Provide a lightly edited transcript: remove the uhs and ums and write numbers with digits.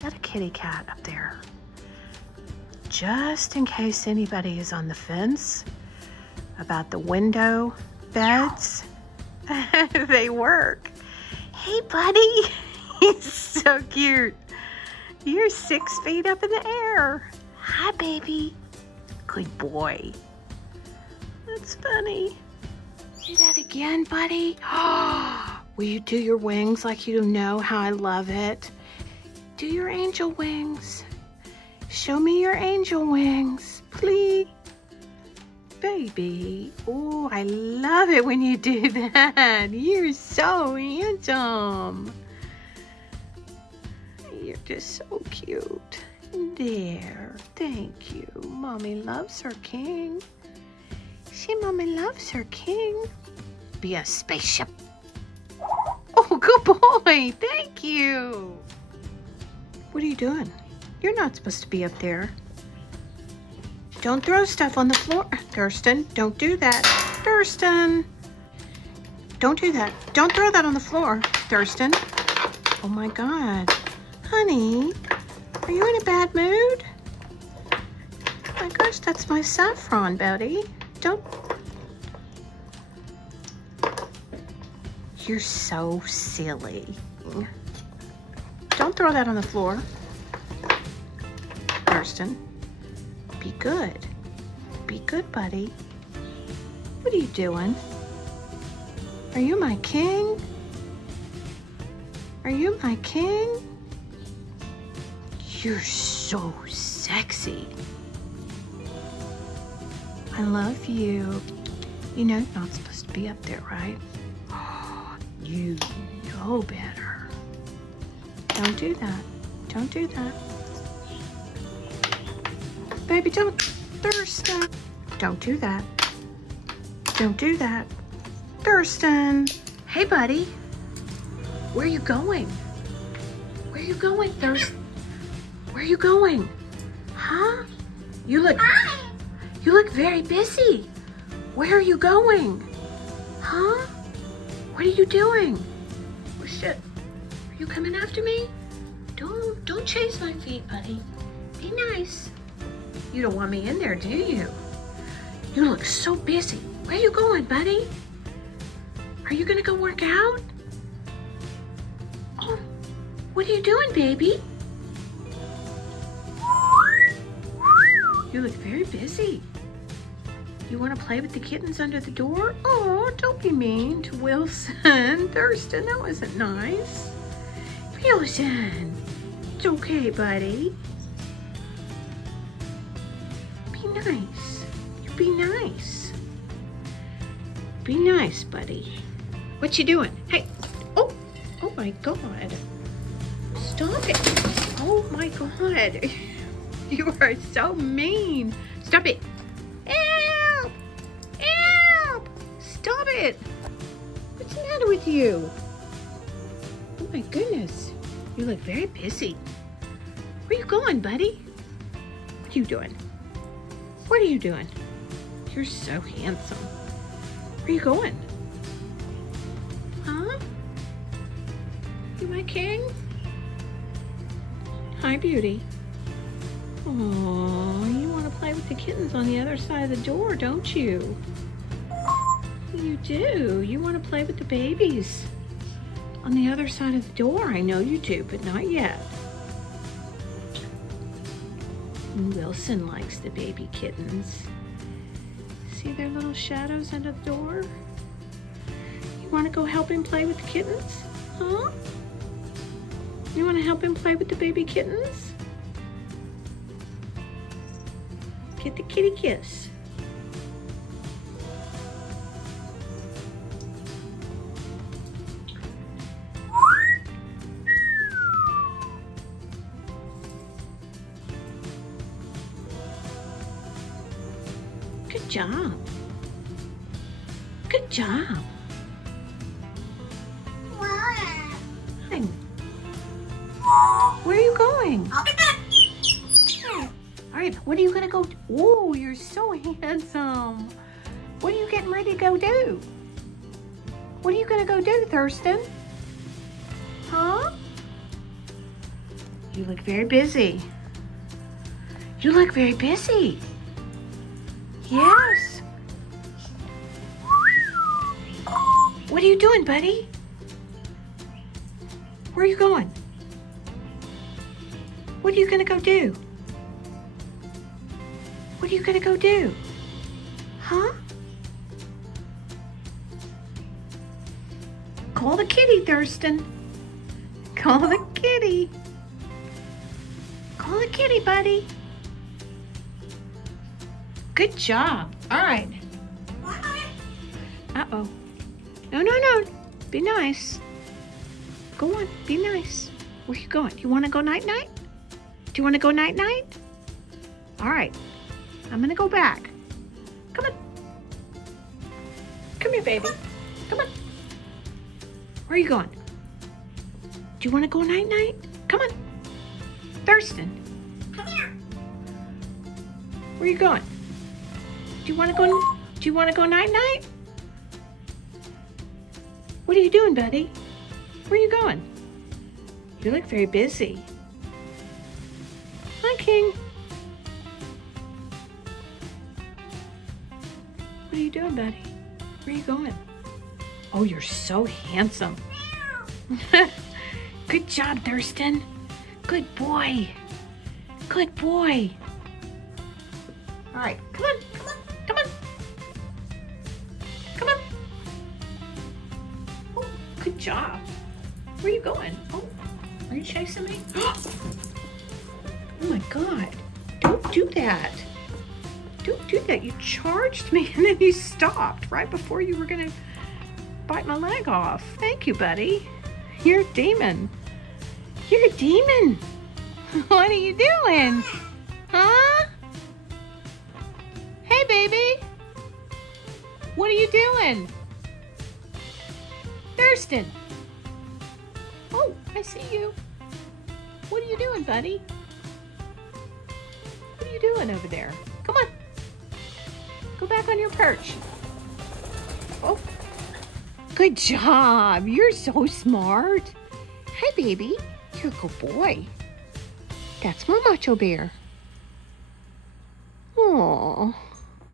Got a kitty cat up there. Just in case anybody is on the fence about the window beds, they work. Hey, buddy. He's so cute. You're 6 feet up in the air. Hi, baby. Good boy. That's funny. Do that again, buddy. Will you do your wings like you know how I love it? Do your angel wings. Show me your angel wings, please. Baby. Oh, I love it when you do that. You're so handsome. You're just so cute. There. Thank you. Mommy loves her king. Mommy loves her king. Be a spaceship. Oh, good boy. Thank you. What are you doing? You're not supposed to be up there. Don't throw stuff on the floor. Thurston, don't do that. Thurston. Don't do that. Don't throw that on the floor, Thurston. Oh my God. Honey, are you in a bad mood? Oh my gosh, that's my saffron, buddy. Don't. You're so silly. Don't throw that on the floor. Thurston, be good. Be good, buddy. What are you doing? Are you my king? Are you my king? You're so sexy. I love you. You know you're not supposed to be up there, right? Oh, you know better. Don't do that. Don't do that. Baby, don't. Thurston. Don't do that. Don't do that. Thurston. Hey, buddy. Where are you going? Where are you going, Thurston? Where are you going? Huh? You look very busy. Where are you going? Huh? What are you doing? Oh shit. Are you coming after me? Don't chase my feet, buddy. Be nice. You don't want me in there, do you? You look so busy. Where are you going, buddy? Are you gonna go work out? Oh, what are you doing, baby? You look very busy. You want to play with the kittens under the door? Oh, don't be mean to Wilson. Thurston, that wasn't nice. Wilson, it's okay, buddy. Be nice. You be nice. Be nice, buddy. What you doing? Hey, oh my God. Stop it. Oh my God. You are so mean. Stop it. Help! Help! Stop it. What's the matter with you? Oh my goodness. You look very busy. Where you going, buddy? What are you doing? What are you doing? You're so handsome. Where you going? Huh? You my king? Hi, beauty. Oh, you want to play with the kittens on the other side of the door, don't you? You do. You want to play with the babies on the other side of the door. I know you do, but not yet. Wilson likes the baby kittens. See their little shadows under the door? You want to go help him play with the kittens? Huh? You want to help him play with the baby kittens? Get the kitty kiss. Good job. Good job. Hi. Where are you going? All right, what are you gonna go do? Oh, you're so handsome. What are you getting ready to go do? What are you gonna go do, Thurston? Huh? You look very busy. You look very busy. Yes. What are you doing, buddy? Where are you going? What are you gonna go do? What are you gonna go do? Huh? Call the kitty, Thurston. Call the kitty. Call the kitty, buddy. Good job. All right. Uh-oh. No, no, no. Be nice. Go on. Be nice. Where you going? You want to go night-night? Do you want to go night-night? All right. I'm going to go back. Come on. Come here, baby. Come on. Where are you going? Do you want to go night-night? Come on. Thurston. Come here. Where are you going? Do you want to go night-night? What are you doing, buddy? Where are you going? You look very busy. Hi, King. What are you doing, buddy? Where are you going? Oh, you're so handsome. Good job, Thurston. Good boy. Good boy. All right, come on, come on, come on. Come on. Oh, good job. Where are you going? Oh, are you chasing me? Oh my God, don't do that. Don't do that. You charged me and then you stopped right before you were gonna bite my leg off. Thank you, buddy. You're a demon. You're a demon. What are you doing? Huh? Hey, baby. What are you doing? Thurston. Oh, I see you. What are you doing, buddy? What are you doing over there? Come on. Go back on your perch. Oh. Good job. You're so smart. Hi, baby. You're a good boy. That's my macho bear. Aww.